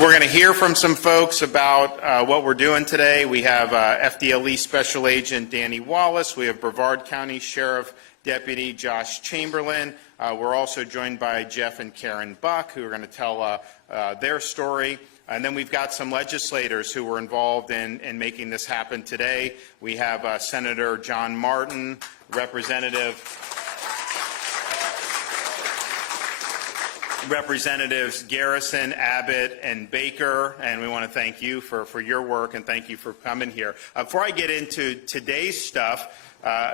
We're going to hear from some folks about what we're doing today. We have FDLE Special Agent Danny Wallace. We have Brevard County Sheriff Deputy Josh Chamberlain. We're also joined by Jeff and Karen Buck, who are going to tell their story. And then we've got some legislators who were involved in making this happen today. We have Senator John Martin, Representatives Garrison, Abbott, and Baker, and we want to thank you for your work and thank you for coming here. Before I get into today's stuff,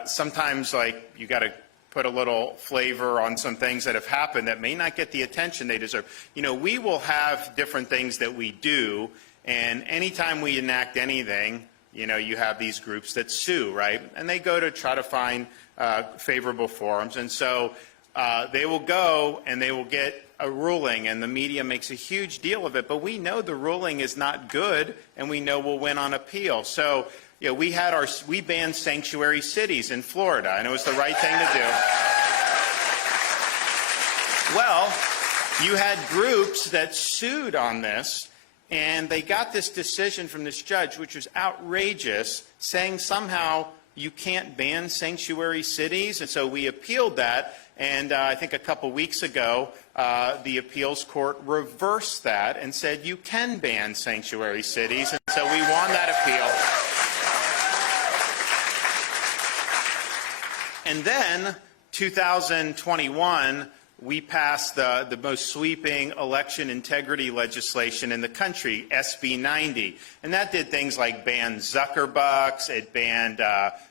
sometimes you got to put a little flavor on some things that have happened that may not get the attention they deserve. You know, we will have different things that we do, and anytime we enact anything, you know, you have these groups that sue, right? And they go to try to find favorable forums, and so they will go and they will get a ruling, and the media makes a huge deal of it, but we know the ruling is not good, and we know we'll win on appeal. So, you know, we banned sanctuary cities in Florida, and it was the right thing to do. Well, you had groups that sued on this, and they got this decision from this judge, which was outrageous, saying somehow you can't ban sanctuary cities, and so we appealed that. And I think a couple weeks ago, the appeals court reversed that and said you can ban sanctuary cities. And so we won that appeal. And then, 2021, we passed the most sweeping election integrity legislation in the country, SB 90. And that did things like ban Zuckerbucks, it banned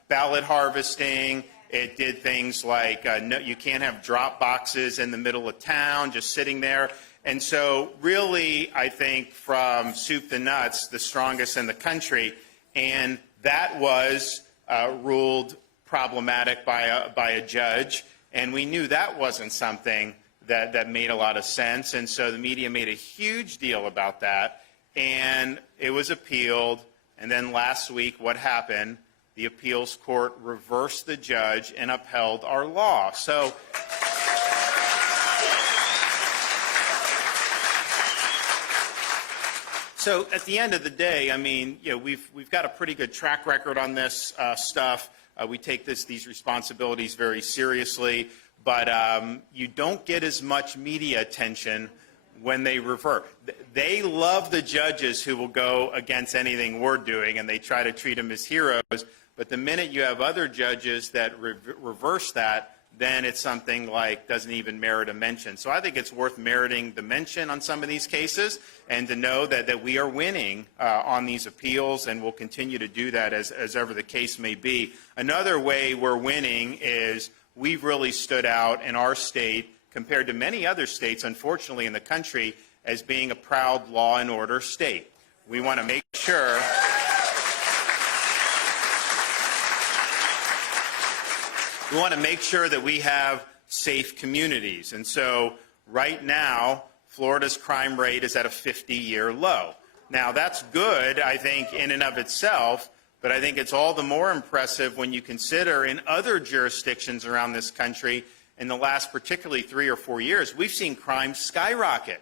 ballot harvesting. It did things like no, you can't have drop boxes in the middle of town just sitting there. And so really, I think from soup to nuts, the strongest in the country. And that was ruled problematic by a judge. And we knew that wasn't something that made a lot of sense. And so the media made a huge deal about that. And it was appealed. And then last week, what happened? The appeals court reversed the judge and upheld our law. So at the end of the day, I mean, you know, we've got a pretty good track record on this stuff. We take these responsibilities very seriously, but you don't get as much media attention when they revert. They love the judges who will go against anything we're doing, and they try to treat them as heroes. But the minute you have other judges that reverse that, then it's something like doesn't even merit a mention. So I think it's worth meriting the mention on some of these cases, and to know that we are winning on these appeals, and we'll continue to do that as ever the case may be. Another way we're winning is we've really stood out in our state compared to many other states, unfortunately, in the country, as being a proud law and order state. We want to make sure that we have safe communities. And so right now, Florida's crime rate is at a 50-year low. Now, that's good, I think, in and of itself, but I think it's all the more impressive when you consider in other jurisdictions around this country, in the last particularly 3 or 4 years, we've seen crime skyrocket.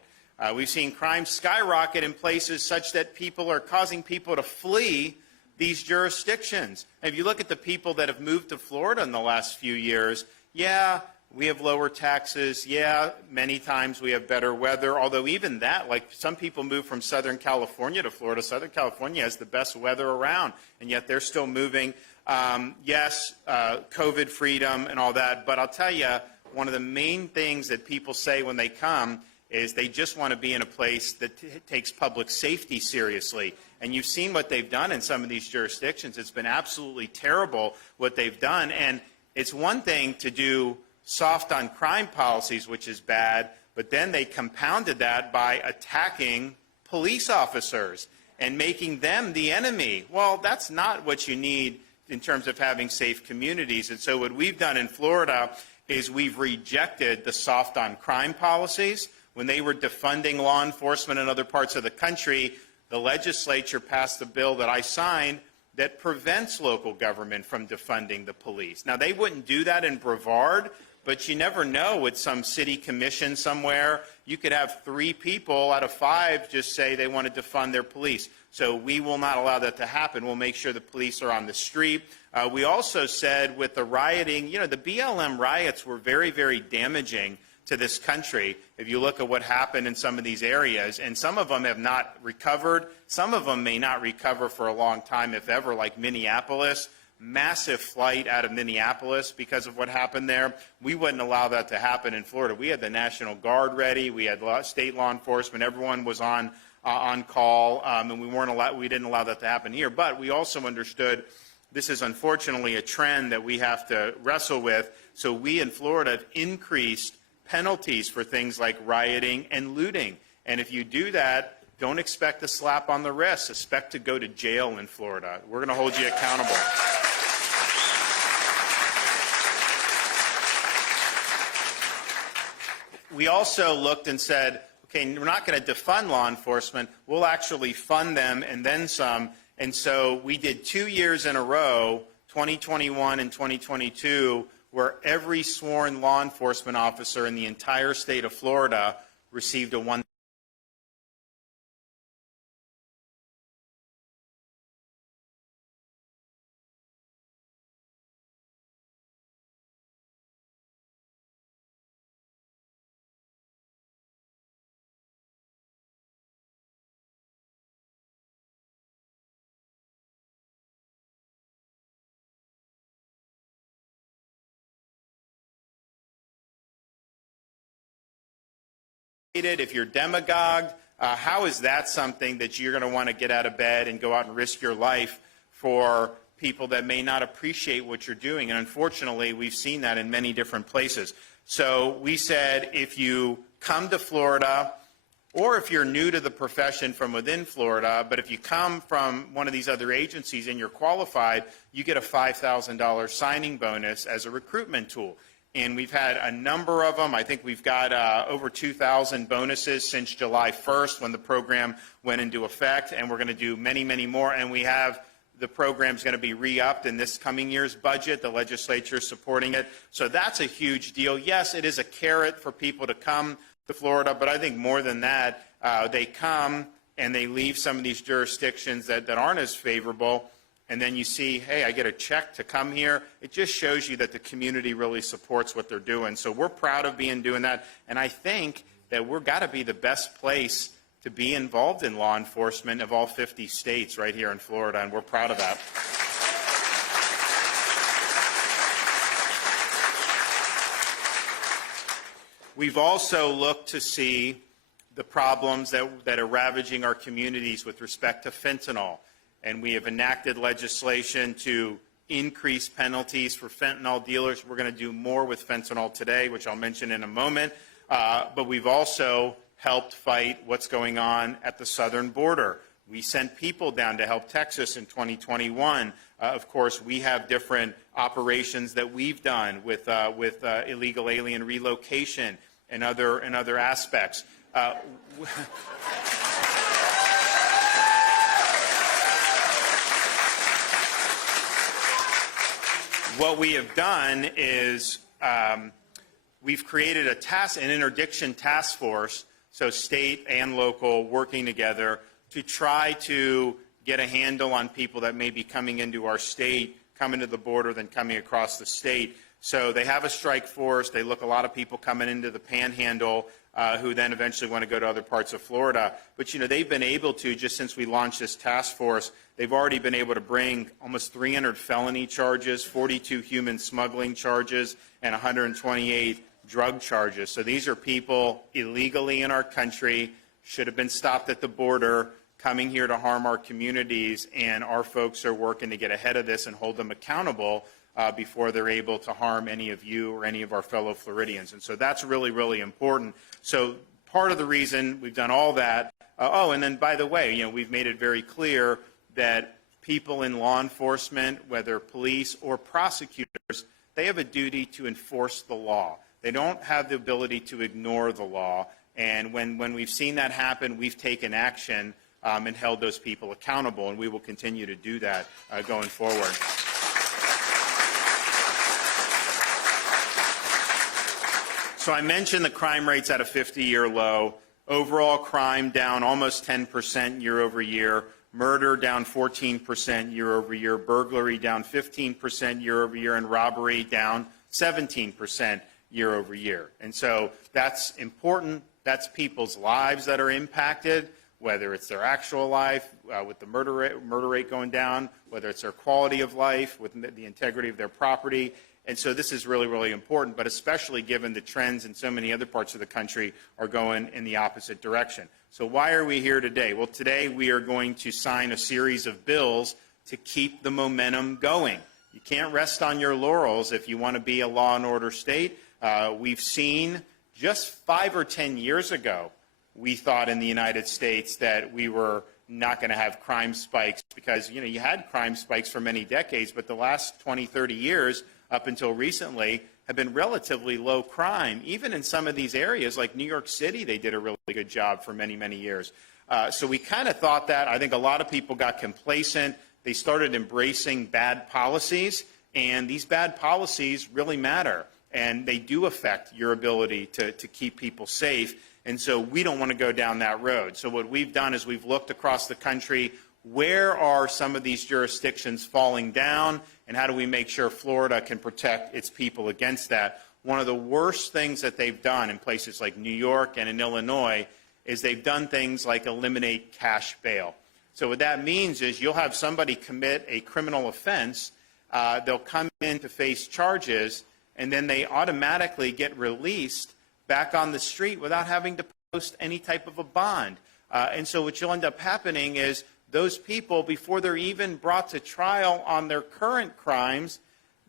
We've seen crime skyrocket in places such that people are causing people to flee these jurisdictions. If you look at the people that have moved to Florida in the last few years, yeah, we have lower taxes. Yeah, many times we have better weather, although even that, like some people move from Southern California to Florida. Southern California has the best weather around, and yet they're still moving. Yes, COVID freedom and all that, but I'll tell you, one of the main things that people say when they come is they just want to be in a place that takes public safety seriously. And you've seen what they've done in some of these jurisdictions. It's been absolutely terrible what they've done. And it's one thing to do soft on crime policies, which is bad, but then they compounded that by attacking police officers and making them the enemy. Well, that's not what you need in terms of having safe communities. And so what we've done in Florida is we've rejected the soft on crime policies. When they were defunding law enforcement in other parts of the country, the legislature passed a bill that I signed that prevents local government from defunding the police. Now, they wouldn't do that in Brevard, But you never know with some city commission somewhere. You could have 3 people out of 5 just say they want to defund their police. So we will not allow that to happen. We'll make sure the police are on the street. We also said with the rioting, the BLM riots were very, very damaging to this country. If you look at what happened in some of these areas, and some of them have not recovered. Some of them may not recover for a long time, if ever, like Minneapolis. Massive flight out of Minneapolis because of what happened there. We wouldn't allow that to happen in Florida. We had the National Guard ready. We had state law enforcement. Everyone was on call, and we didn't allow that to happen here. But we also understood this is unfortunately a trend that we have to wrestle with. So we in Florida have increased penalties for things like rioting and looting. And if you do that, don't expect a slap on the wrist. Expect to go to jail in Florida. We're going to hold you accountable. We also looked and said, okay, we're not going to defund law enforcement. We'll actually fund them and then some. And so we did 2 years in a row, 2021 and 2022, where every sworn law enforcement officer in the entire state of Florida received a $1. If you're demagogued, how is that something that you're going to want to get out of bed and go out and risk your life for people that may not appreciate what you're doing? And unfortunately, we've seen that in many different places. So we said if you come to Florida, or if you're new to the profession from within Florida, but if you come from one of these other agencies and you're qualified, you get a $5,000 signing bonus as a recruitment tool. And we've had a number of them. I think we've got over 2,000 bonuses since July 1st when the program went into effect, and we're going to do many, many more. And we have the program's going to be re-upped in this coming year's budget. The legislature is supporting it. So that's a huge deal. Yes, it is a carrot for people to come to Florida, but I think more than that, they come and they leave some of these jurisdictions that aren't as favorable, and then you see, hey, I get a check to come here. It just shows you that the community really supports what they're doing. So we're proud of doing that, and I think that we're got to be the best place to be involved in law enforcement of all 50 states right here in Florida, and we're proud of that. We've also looked to see the problems that are ravaging our communities with respect to fentanyl. And we have enacted legislation to increase penalties for fentanyl dealers. We're going to do more with fentanyl today, which I'll mention in a moment. But we've also helped fight what's going on at the southern border. We sent people down to help Texas in 2021. Of course, we have different operations that we've done with illegal alien relocation and other aspects. What we have done is we've created an interdiction task force, so state and local working together to try to get a handle on people that may be coming into our state, coming to the border, then coming across the state. So they have a strike force. They look a lot of people coming into the panhandle who then eventually want to go to other parts of Florida. But, they've been able to, just since we launched this task force, they've already been able to bring almost 300 felony charges, 42 human smuggling charges, and 128 drug charges. So these are people illegally in our country, should have been stopped at the border, coming here to harm our communities, and our folks are working to get ahead of this and hold them accountable before they're able to harm any of you or any of our fellow Floridians. And so that's really, really important. So part of the reason we've done all that, and then by the way, we've made it very clear that people in law enforcement, whether police or prosecutors, they have a duty to enforce the law. They don't have the ability to ignore the law. And when we've seen that happen, we've taken action and held those people accountable, and we will continue to do that going forward. So I mentioned the crime rate's at a 50-year low. Overall crime down almost 10% year over year. Murder down 14% year over year. Burglary down 15% year over year. And robbery down 17% year over year. And so that's important. That's people's lives that are impacted, whether it's their actual life with the murder rate going down, whether it's their quality of life with the integrity of their property. And so this is really, really important, but especially given the trends in so many other parts of the country are going in the opposite direction. So why are we here today? Well, today we are going to sign a series of bills to keep the momentum going. You can't rest on your laurels if you want to be a law and order state. We've seen just 5 or 10 years ago, we thought in the United States that we were not going to have crime spikes because, you had crime spikes for many decades, but the last 20, 30 years, up until recently, have been relatively low crime. Even in some of these areas, like New York City, they did a really good job for many, many years. So we kind of thought that. I think a lot of people got complacent. They started embracing bad policies, and these bad policies really matter, and they do affect your ability to keep people safe. And so we don't want to go down that road. So what we've done is we've looked across the country, where are some of these jurisdictions falling down, and how do we make sure Florida can protect its people against that? One of the worst things that they've done in places like New York and in Illinois is they've done things like eliminate cash bail. So what that means is you'll have somebody commit a criminal offense, they'll come in to face charges, and then they automatically get released back on the street without having to post any type of a bond. And so what you'll end up happening is those people, before they're even brought to trial on their current crimes,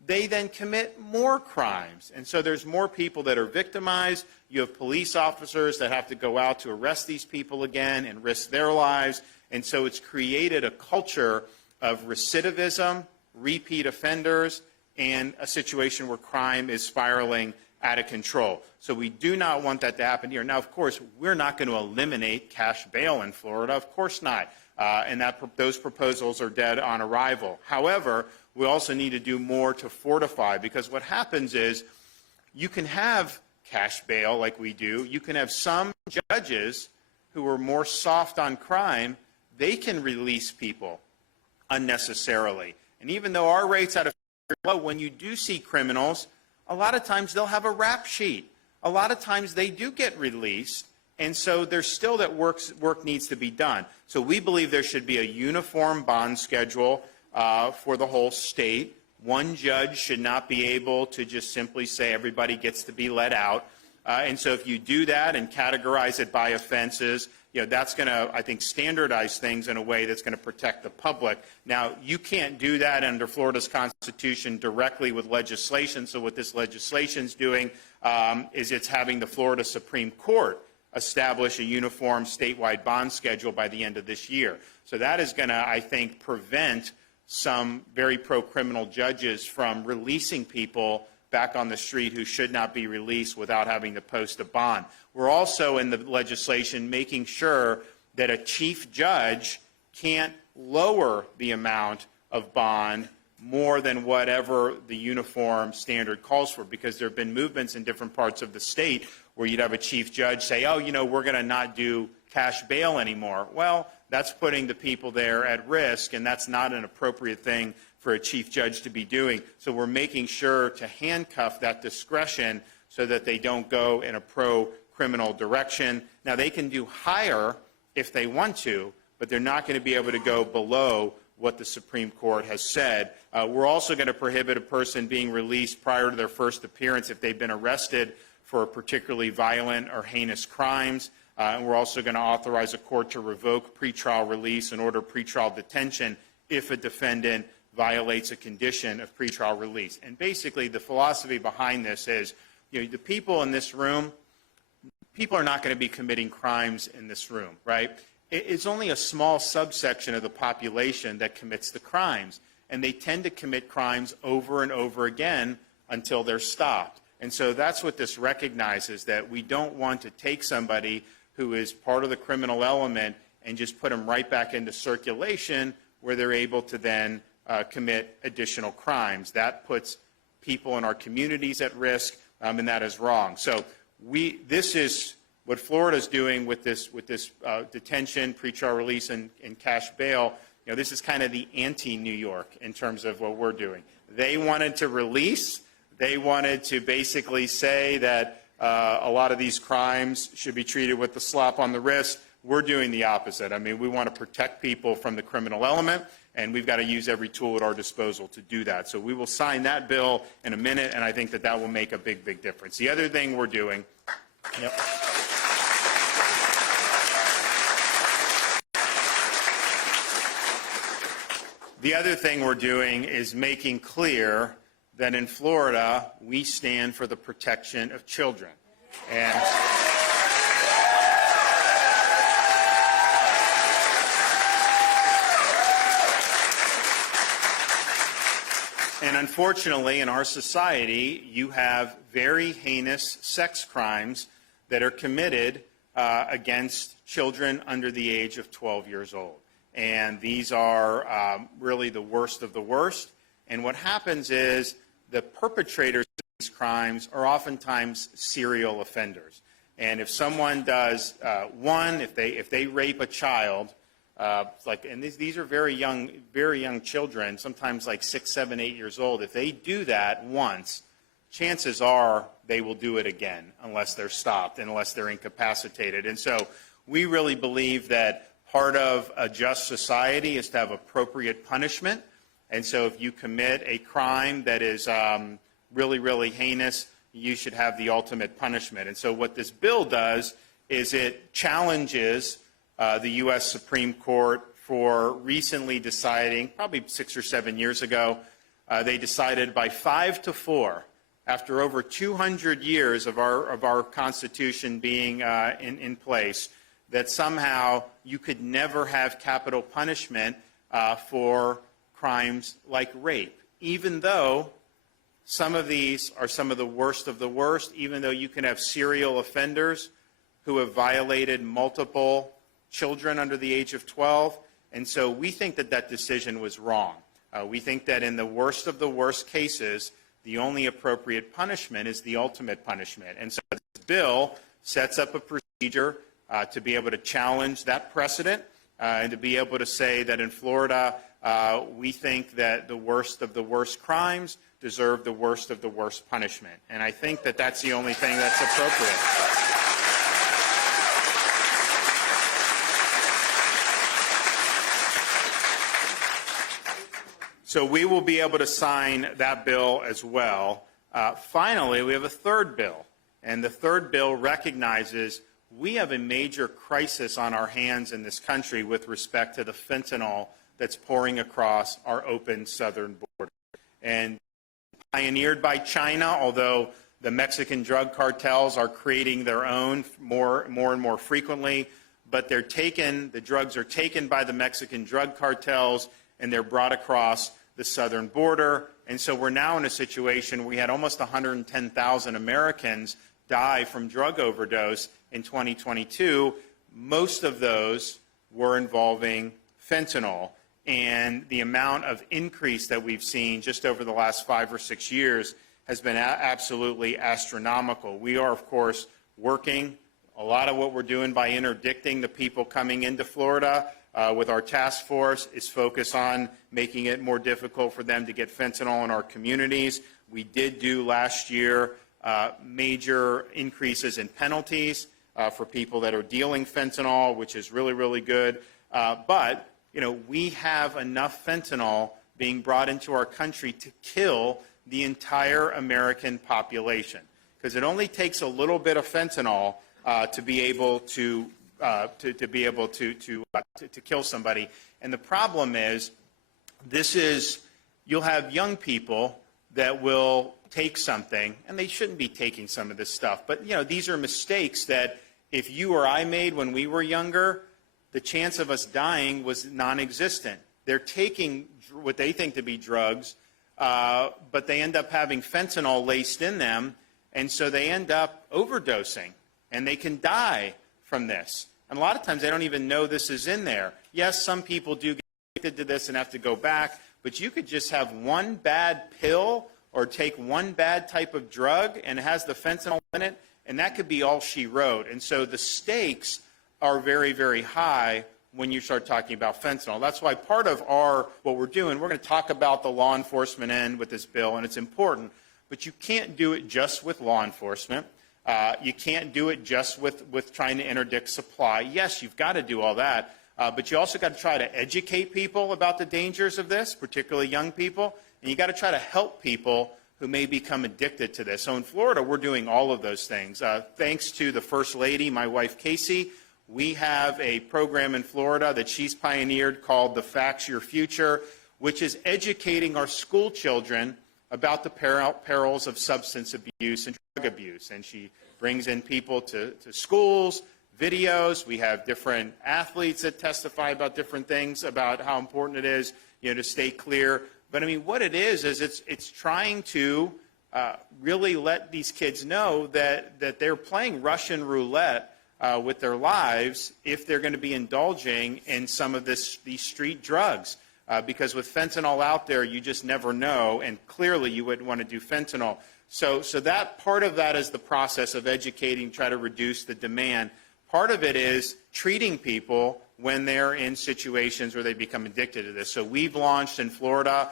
they then commit more crimes. And so there's more people that are victimized. You have police officers that have to go out to arrest these people again and risk their lives. And so it's created a culture of recidivism, repeat offenders, and a situation where crime is spiraling out of control. So we do not want that to happen here. Now, of course, we're not going to eliminate cash bail in Florida. Of course not. And those proposals are dead on arrival. However, we also need to do more to fortify, because what happens is you can have cash bail like we do. You can have some judges who are more soft on crime. They can release people unnecessarily. And even though our rates out of low, when you do see criminals, a lot of times they'll have a rap sheet. A lot of times they do get released. And so there's still that work needs to be done. So we believe there should be a uniform bond schedule for the whole state. One judge should not be able to just simply say everybody gets to be let out. And so if you do that and categorize it by offenses, that's going to, I think, standardize things in a way that's going to protect the public. Now, you can't do that under Florida's Constitution directly with legislation. So what this legislation is doing is it's having the Florida Supreme Court establish a uniform statewide bond schedule by the end of this year. So that is going to, I think, prevent some very pro-criminal judges from releasing people back on the street who should not be released without having to post a bond. We're also in the legislation making sure that a chief judge can't lower the amount of bond more than whatever the uniform standard calls for, because there have been movements in different parts of the state where you'd have a chief judge say, oh, we're going to not do cash bail anymore. Well, that's putting the people there at risk, and that's not an appropriate thing for a chief judge to be doing. So we're making sure to handcuff that discretion so that they don't go in a pro-criminal direction. Now, they can do higher if they want to, but they're not going to be able to go below what the Supreme Court has said. We're also going to prohibit a person being released prior to their first appearance if they've been arrested for particularly violent or heinous crimes. And we're also going to authorize a court to revoke pretrial release and order pretrial detention if a defendant violates a condition of pretrial release. And basically, the philosophy behind this is, the people in this room, people are not going to be committing crimes in this room, right? It's only a small subsection of the population that commits the crimes, and they tend to commit crimes over and over again until they're stopped. And so that's what this recognizes, that we don't want to take somebody who is part of the criminal element and just put them right back into circulation where they're able to then commit additional crimes. That puts people in our communities at risk, and that is wrong. So this is what Florida's doing with this detention, pretrial release, and cash bail. You know, this is kind of the anti-New York in terms of what we're doing. They wanted to release. They wanted to basically say that a lot of these crimes should be treated with the slap on the wrist. We're doing the opposite. I mean, we want to protect people from the criminal element, and we've got to use every tool at our disposal to do that. So we will sign that bill in a minute, and I think that that will make a big, big difference. The other thing we're doing, is making clear that in Florida, we stand for the protection of children. And unfortunately, in our society, you have very heinous sex crimes that are committed against children under the age of 12 years old. And these are really the worst of the worst. And what happens is the perpetrators of these crimes are oftentimes serial offenders. And if someone does if they rape a child, and these are very young children, sometimes like 6, 7, 8 years old. If they do that once, chances are they will do it again unless they're stopped and unless they're incapacitated. And so we really believe that part of a just society is to have appropriate punishment. And so if you commit a crime that is really, really heinous, you should have the ultimate punishment. And so what this bill does is it challenges the U.S. Supreme Court for recently deciding, probably 6 or 7 years ago, they decided by 5-4, after over 200 years of our Constitution being in place, that somehow you could never have capital punishment for crimes like rape, even though some of these are some of the worst, even though you can have serial offenders who have violated multiple children under the age of 12. And so we think that that decision was wrong. We think that in the worst of the worst cases, the only appropriate punishment is the ultimate punishment. And so this bill sets up a procedure to be able to challenge that precedent and to be able to say that in Florida, we think that the worst of the worst crimes deserve the worst of the worst punishment. And I think that that's the only thing that's appropriate. So we will be able to sign that bill as well. Finally, we have a third bill. And the third bill recognizes we have a major crisis on our hands in this country with respect to the fentanyl that's pouring across our open southern border. And pioneered by China, although the Mexican drug cartels are creating their own more and more frequently, but the drugs are taken by the Mexican drug cartels and they're brought across the southern border. And so we're now in a situation where we had almost 110,000 Americans die from drug overdose in 2022. Most of those were involving fentanyl. And the amount of increase that we've seen just over the last 5 or 6 years has been absolutely astronomical. We are, of course, working a lot of what we're doing by interdicting the people coming into Florida with our task force is focused on making it more difficult for them to get fentanyl in our communities. We did do last year major increases in penalties for people that are dealing fentanyl, which is really, really good. But we have enough fentanyl being brought into our country to kill the entire American population, because it only takes a little bit of fentanyl to be able to kill somebody. And the problem is, you'll have young people that will take something, and they shouldn't be taking some of this stuff. But these are mistakes that if you or I made when we were younger, the chance of us dying was non-existent. They're taking what they think to be drugs, but they end up having fentanyl laced in them, and so they end up overdosing, and they can die from this. And a lot of times they don't even know this is in there. Yes, some people do get addicted to this and have to go back, but you could just have one bad pill or take one bad type of drug and it has the fentanyl in it, and that could be all she wrote. And so the stakes are very, very high when you start talking about fentanyl. That's why part of what we're doing, we're going to talk about the law enforcement end with this bill, and it's important, but you can't do it just with law enforcement. You can't do it just with trying to interdict supply. Yes, you've got to do all that, but you also got to try to educate people about the dangers of this, particularly young people, and you got to try to help people who may become addicted to this. So in Florida, we're doing all of those things. Thanks to the First Lady, my wife Casey, we have a program in Florida that she's pioneered called the Facts Your Future, which is educating our school children about the perils of substance abuse and drug abuse. And she brings in people to schools, videos. We have different athletes that testify about different things, about how important it is, to stay clear. But I mean, what it is it's trying to really let these kids know that they're playing Russian roulette with their lives if they're going to be indulging in some of these street drugs. Because with fentanyl out there, you just never know, and clearly you wouldn't want to do fentanyl. So that part of that is the process of educating, try to reduce the demand. Part of it is treating people when they're in situations where they become addicted to this. So we've launched in Florida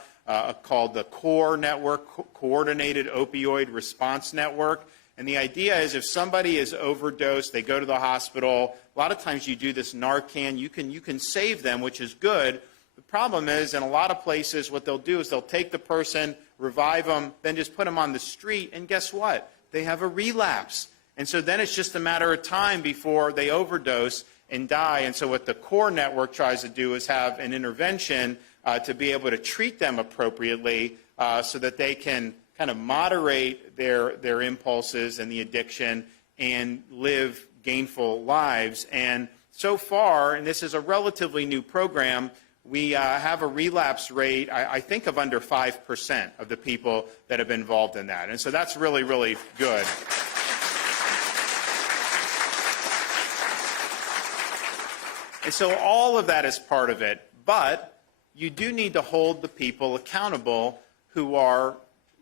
called the CORE Network, Coordinated Opioid Response Network. And the idea is if somebody is overdosed, they go to the hospital. A lot of times you do this Narcan. You can save them, which is good. The problem is in a lot of places what they'll do is they'll take the person, revive them, then just put them on the street. And guess what? They have a relapse. And so then it's just a matter of time before they overdose and die. And so what the CORE Network tries to do is have an intervention to be able to treat them appropriately so that they can kind of moderate their impulses and the addiction and live gainful lives. And so far, and this is a relatively new program, we have a relapse rate, I think, of under 5% of the people that have been involved in that. And so that's really, really good. And so all of that is part of it, but you do need to hold the people accountable who are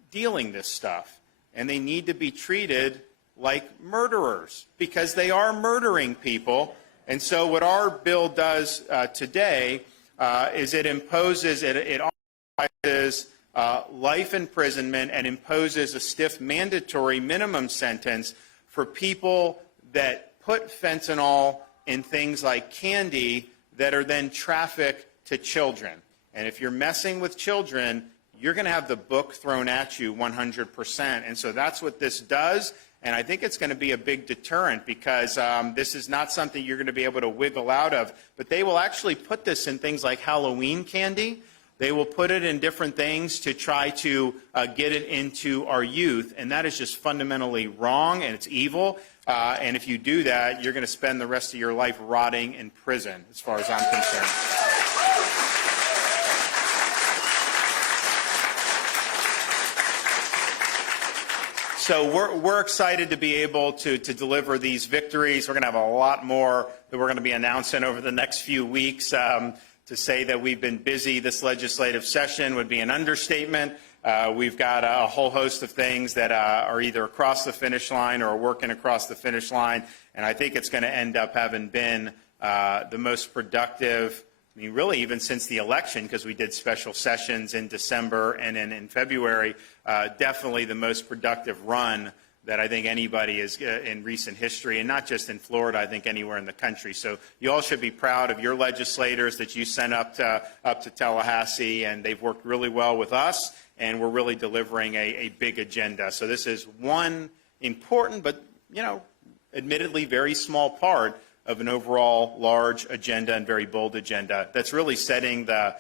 dealing this stuff. And they need to be treated like murderers because they are murdering people. And so what our bill does today is it imposes, it authorizes life imprisonment and imposes a stiff mandatory minimum sentence for people that put fentanyl in things like candy that are then trafficked to children. And if you're messing with children, you're going to have the book thrown at you 100%. And so that's what this does. And I think it's going to be a big deterrent because this is not something you're going to be able to wiggle out of. But they will actually put this in things like Halloween candy. They will put it in different things to try to get it into our youth. And that is just fundamentally wrong, and it's evil. And if you do that, you're going to spend the rest of your life rotting in prison, as far as I'm concerned. So we're excited to be able to deliver these victories. We're going to have a lot more that we're going to be announcing over the next few weeks. To say that we've been busy this legislative session would be an understatement. We've got a whole host of things that are either across the finish line or are working across the finish line. And I think it's going to end up having been the most productive, I mean, really even since the election, because we did special sessions in December and in February, definitely the most productive run that I think anybody is in recent history, and not just in Florida, I think anywhere in the country. So you all should be proud of your legislators that you sent up to Tallahassee, and they've worked really well with us, and we're really delivering a big agenda. So this is one important but, admittedly very small part of an overall large agenda and very bold agenda that's really setting the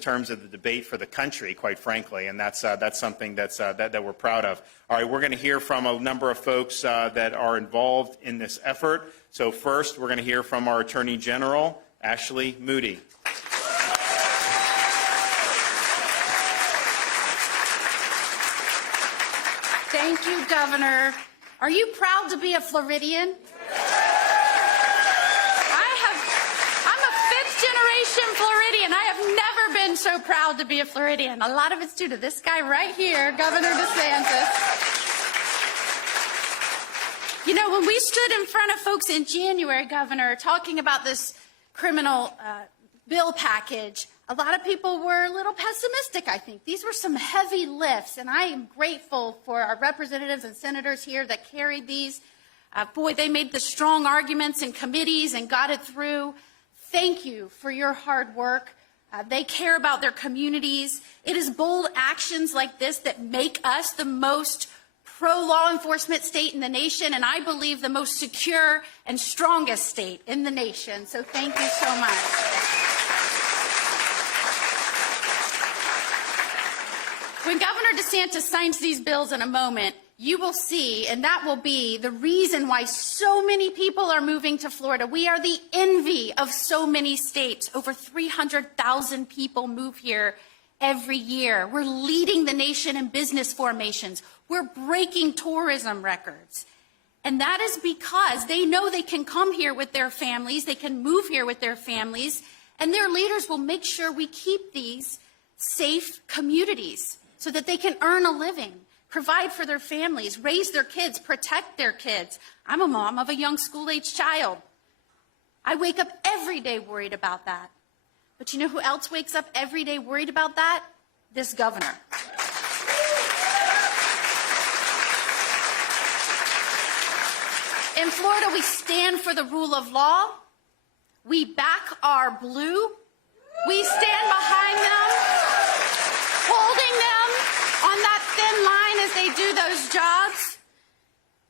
terms of the debate for the country, quite frankly, and that's something that we're proud of. All right, we're going to hear from a number of folks that are involved in this effort. So first, we're going to hear from our Attorney General, Ashley Moody. Thank you, Governor. Are you proud to be a Floridian? Floridian. I have never been so proud to be a Floridian. A lot of it's due to this guy right here, Governor DeSantis. You know, when we stood in front of folks in January, Governor, talking about this criminal bill package, a lot of people were a little pessimistic, I think. These were some heavy lifts, and I am grateful for our representatives and senators here that carried these. Boy, they made the strong arguments in committees and got it through. Thank you for your hard work. They care about their communities. It is bold actions like this that make us the most pro-law enforcement state in the nation, and I believe the most secure and strongest state in the nation. So thank you so much. When Governor DeSantis signs these bills in a moment, you will see, and that will be the reason why so many people are moving to Florida. We are the envy of so many states. Over 300,000 people move here every year. We're leading the nation in business formations. We're breaking tourism records. And that is because they know they can come here with their families, they can move here with their families, and their leaders will make sure we keep these safe communities so that they can earn a living, provide for their families, raise their kids, protect their kids. I'm a mom of a young school-age child. I wake up every day worried about that. But you know who else wakes up every day worried about that? This governor. In Florida, we stand for the rule of law. We back our blue. We stand behind them, holding them on that thin line as they do those jobs.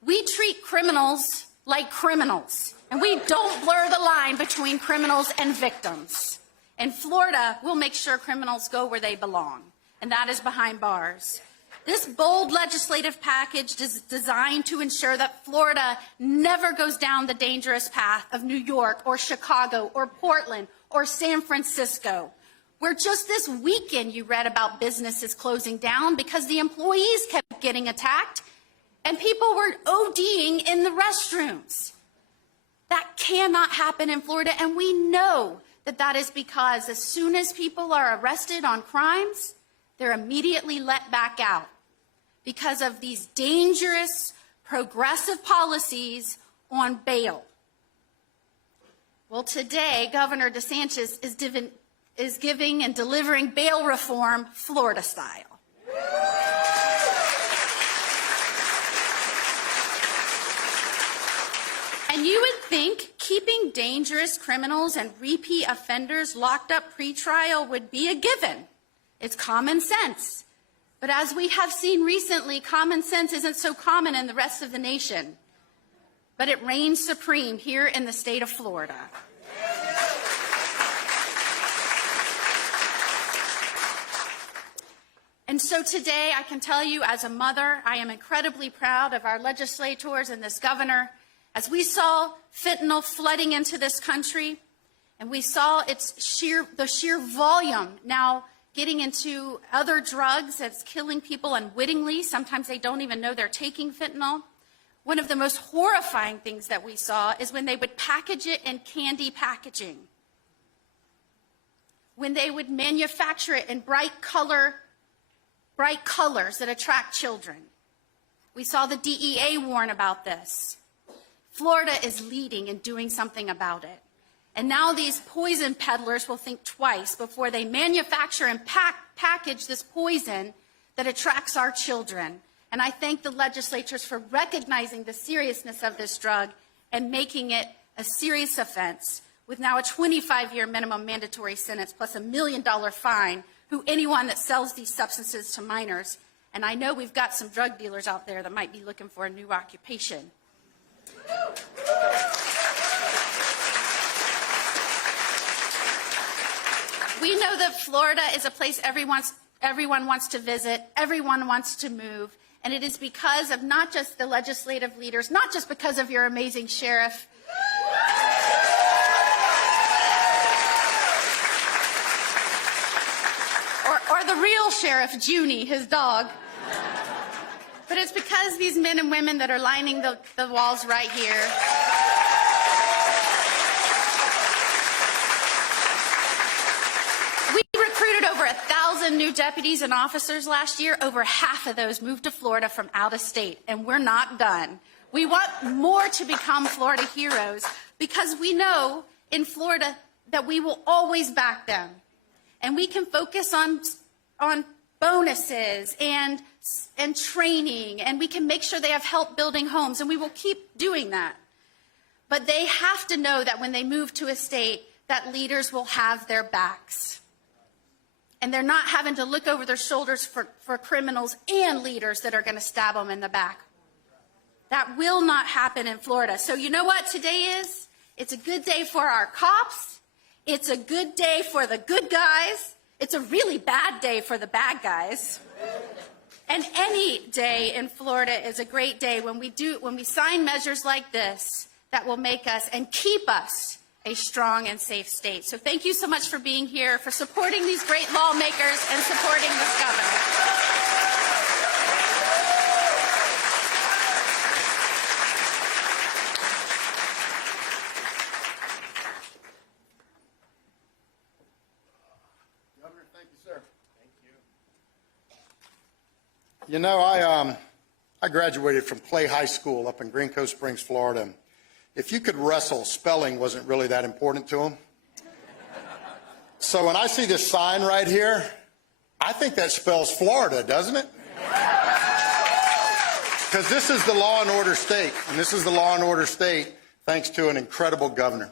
We treat criminals like criminals, and we don't blur the line between criminals and victims. In Florida, we'll make sure criminals go where they belong, and that is behind bars. This bold legislative package is designed to ensure that Florida never goes down the dangerous path of New York or Chicago or Portland or San Francisco, where just this weekend you read about businesses closing down because the employees kept getting attacked and people were ODing in the restrooms. That cannot happen in Florida, and we know that that is because as soon as people are arrested on crimes, they're immediately let back out because of these dangerous, progressive policies on bail. Well, today, Governor DeSantis is giving and delivering bail reform Florida style. And you would think keeping dangerous criminals and repeat offenders locked up pretrial would be a given. It's common sense. But as we have seen recently, common sense isn't so common in the rest of the nation. But it reigns supreme here in the state of Florida. And so today, I can tell you as a mother, I am incredibly proud of our legislators and this governor. As we saw fentanyl flooding into this country, and we saw the sheer volume now getting into other drugs that's killing people unwittingly. Sometimes they don't even know they're taking fentanyl. One of the most horrifying things that we saw is when they would package it in candy packaging. When they would manufacture it in bright colors that attract children. We saw the DEA warn about this. Florida is leading and doing something about it. And now these poison peddlers will think twice before they manufacture and package this poison that attracts our children. And I thank the legislatures for recognizing the seriousness of this drug and making it a serious offense with now a 25-year minimum mandatory sentence plus $1 million fine for anyone that sells these substances to minors. And I know we've got some drug dealers out there that might be looking for a new occupation. We know that Florida is a place everyone wants to visit, everyone wants to move, and it is because of not just the legislative leaders, not just because of your amazing sheriff, or the real sheriff, Junie, his dog, but it's because these men and women that are lining the walls right here. Over 1,000 new deputies and officers last year. Over half of those moved to Florida from out of state, and we're not done. We want more to become Florida heroes because we know in Florida that we will always back them. And we can focus on bonuses and training, and we can make sure they have help building homes, and we will keep doing that. But they have to know that when they move to a state, that leaders will have their backs. And they're not having to look over their shoulders for criminals and leaders that are going to stab them in the back. That will not happen in Florida. So you know what today is? It's a good day for our cops. It's a good day for the good guys. It's a really bad day for the bad guys. And any day in Florida is a great day when we sign measures like this that will make us and keep us a strong and safe state. So thank you so much for being here, for supporting these great lawmakers and supporting this governor. Governor, thank you, sir. Thank you. You know, I graduated from Clay High School up in Green Cove Springs, Florida. If you could wrestle, spelling wasn't really that important to him. So when I see this sign right here, I think that spells Florida, doesn't it? Because this is the law and order state, and this is the law and order state thanks to an incredible governor.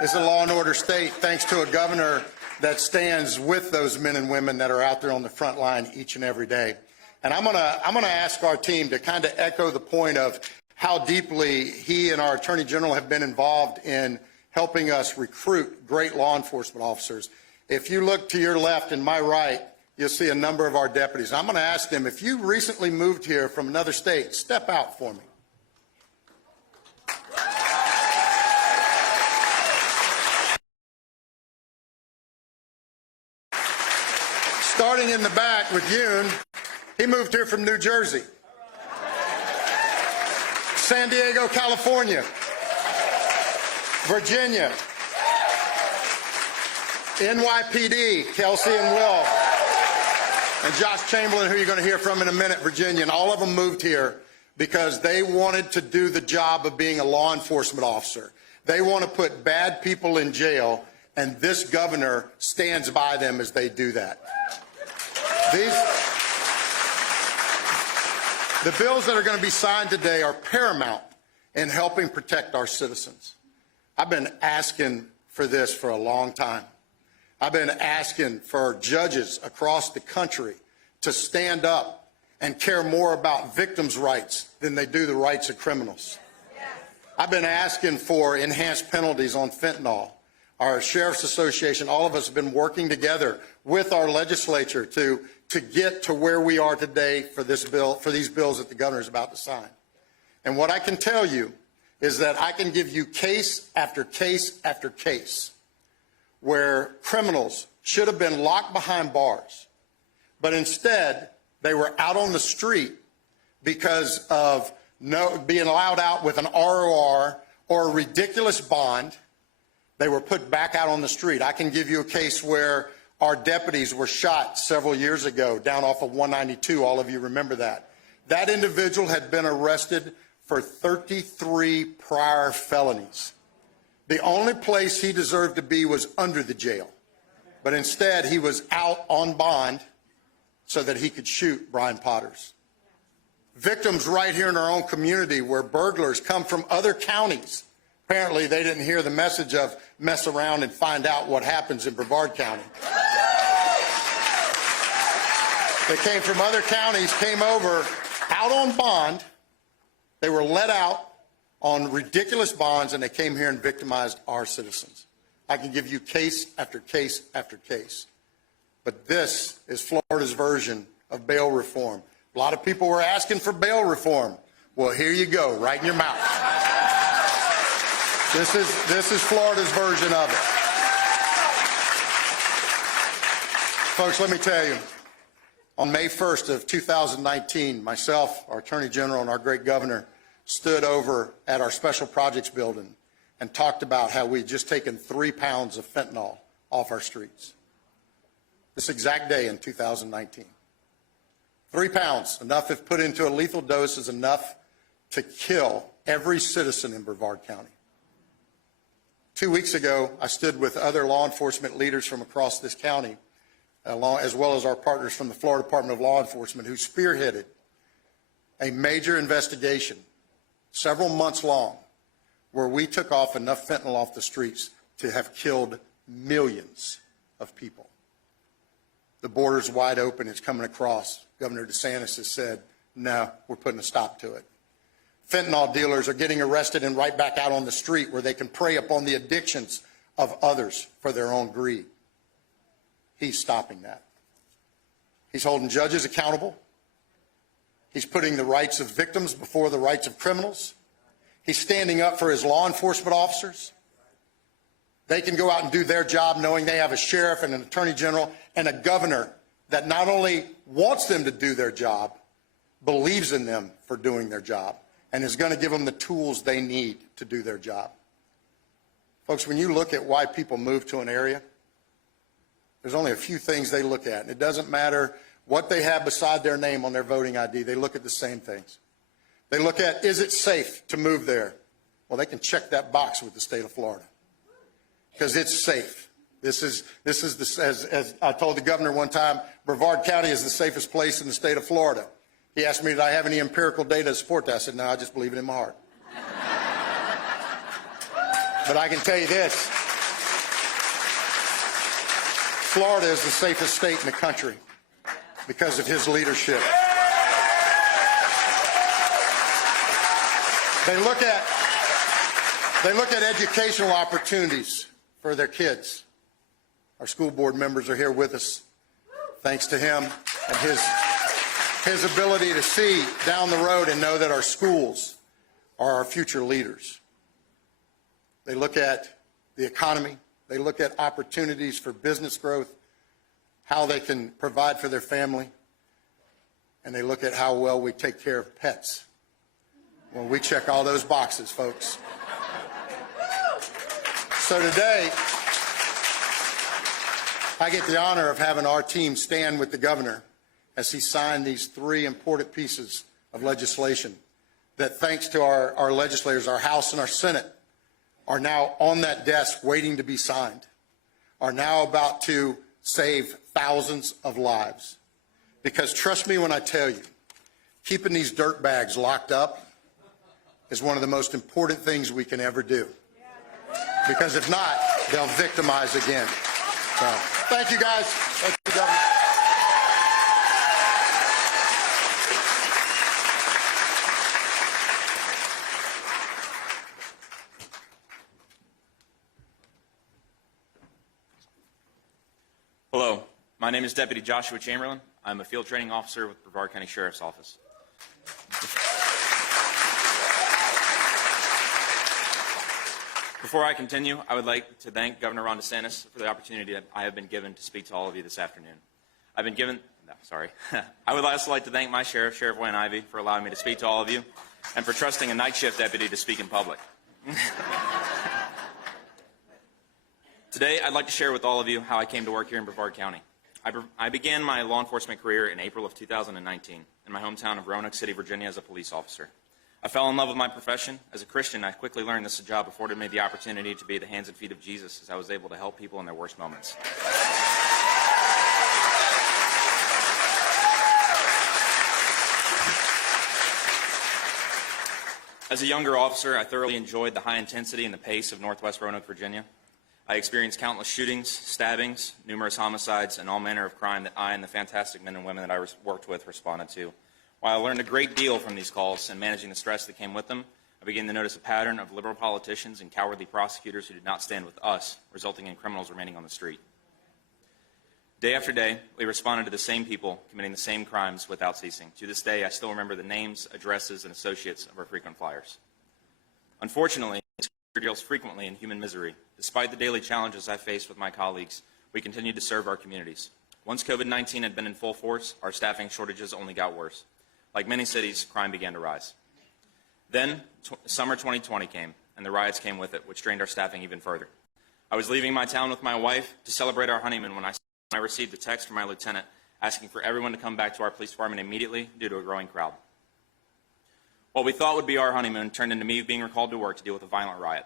This is a law and order state thanks to a governor that stands with those men and women that are out there on the front line each and every day. And I'm gonna ask our team to kind of echo the point of how deeply he and our Attorney General have been involved in helping us recruit great law enforcement officers. If you look to your left and my right, you'll see a number of our deputies. I'm going to ask them, if you recently moved here from another state, step out for me. Starting in the back with Yoon, he moved here from New Jersey. San Diego, California, Virginia, NYPD, Kelsey and Will, and Josh Chamberlain, who you're going to hear from in a minute, Virginia. And all of them moved here because they wanted to do the job of being a law enforcement officer. They want to put bad people in jail, and this governor stands by them as they do that. The bills that are going to be signed today are paramount in helping protect our citizens. I've been asking for this for a long time. I've been asking for judges across the country to stand up and care more about victims' rights than they do the rights of criminals. I've been asking for enhanced penalties on fentanyl. Our Sheriff's Association, all of us have been working together with our legislature to get to where we are today for this bill, for these bills that the governor is about to sign. And what I can tell you is that I can give you case after case after case where criminals should have been locked behind bars, but instead they were out on the street because of being allowed out with an ROR or a ridiculous bond. They were put back out on the street. I can give you a case where our deputies were shot several years ago down off of 192. All of you remember that. That individual had been arrested for 33 prior felonies. The only place he deserved to be was under the jail. But instead, he was out on bond so that he could shoot Brian Potters. Victims right here in our own community where burglars come from other counties. Apparently, they didn't hear the message of mess around and find out what happens in Brevard County. They came from other counties, came over out on bond. They were let out on ridiculous bonds, and they came here and victimized our citizens. I can give you case after case after case. But this is Florida's version of bail reform. A lot of people were asking for bail reform. Well, here you go, right in your mouth. This is Florida's version of it. Folks, let me tell you, on May 1st of 2019, myself, our Attorney General, and our great governor stood over at our Special Projects building and talked about how we'd just taken 3 pounds of fentanyl off our streets. This exact day in 2019. 3 pounds, enough if put into a lethal dose is enough to kill every citizen in Brevard County. 2 weeks ago, I stood with other law enforcement leaders from across this county, as well as our partners from the Florida Department of Law Enforcement, who spearheaded a major investigation, several months long, where we took off enough fentanyl off the streets to have killed millions of people. The border's wide open. It's coming across. Governor DeSantis has said, no, we're putting a stop to it. Fentanyl dealers are getting arrested and right back out on the street where they can prey upon the addictions of others for their own greed. He's stopping that. He's holding judges accountable. He's putting the rights of victims before the rights of criminals. He's standing up for his law enforcement officers. They can go out and do their job knowing they have a sheriff and an attorney general and a governor that not only wants them to do their job, believes in them for doing their job, and is going to give them the tools they need to do their job. Folks, when you look at why people move to an area, there's only a few things they look at. And it doesn't matter what they have beside their name on their voting ID. They look at the same things. They look at, is it safe to move there? Well, they can check that box with the state of Florida because it's safe. As I told the governor one time, Brevard County is the safest place in the state of Florida. He asked me, did I have any empirical data to support that? I said, no, I just believe it in my heart. But I can tell you this. Florida is the safest state in the country because of his leadership. They look at educational opportunities for their kids. Our school board members are here with us, thanks to him and his ability to see down the road and know that our schools are our future leaders. They look at the economy. They look at opportunities for business growth, how they can provide for their family, and they look at how well we take care of pets. Well, we check all those boxes, folks. So today, I get the honor of having our team stand with the governor as he signed these three important pieces of legislation that, thanks to our legislators, our House and our Senate, are now on that desk waiting to be signed, are now about to save thousands of lives. Because trust me when I tell you, keeping these dirt bags locked up is one of the most important things we can ever do. Because if not, they'll victimize again. So, thank you, guys. Thank you, Governor. Hello, my name is Deputy Joshua Chamberlain. I'm a field training officer with Brevard County Sheriff's Office. Before I continue, I would like to thank Governor Ron DeSantis for the opportunity that I have been given to speak to all of you this afternoon. I would also like to thank my sheriff, Sheriff Wayne Ivey, for allowing me to speak to all of you and for trusting a night shift deputy to speak in public. Today, I'd like to share with all of you how I came to work here in Brevard County. I began my law enforcement career in April of 2019 in my hometown of Roanoke City, Virginia, as a police officer. I fell in love with my profession. As a Christian, I quickly learned this job afforded me the opportunity to be the hands and feet of Jesus as I was able to help people in their worst moments. As a younger officer, I thoroughly enjoyed the high intensity and the pace of Northwest Roanoke, Virginia. I experienced countless shootings, stabbings, numerous homicides, and all manner of crime that I and the fantastic men and women that I worked with responded to. While I learned a great deal from these calls and managing the stress that came with them, I began to notice a pattern of liberal politicians and cowardly prosecutors who did not stand with us, resulting in criminals remaining on the street. Day after day, we responded to the same people committing the same crimes without ceasing. To this day, I still remember the names, addresses, and associates of our frequent flyers. Unfortunately, this career deals frequently in human misery. Despite the daily challenges I faced with my colleagues, we continued to serve our communities. Once COVID-19 had been in full force, our staffing shortages only got worse. Like many cities, crime began to rise. Then, summer 2020 came, and the riots came with it, which drained our staffing even further. I was leaving my town with my wife to celebrate our honeymoon when I received a text from my lieutenant asking for everyone to come back to our police department immediately due to a growing crowd. What we thought would be our honeymoon turned into me being recalled to work to deal with a violent riot.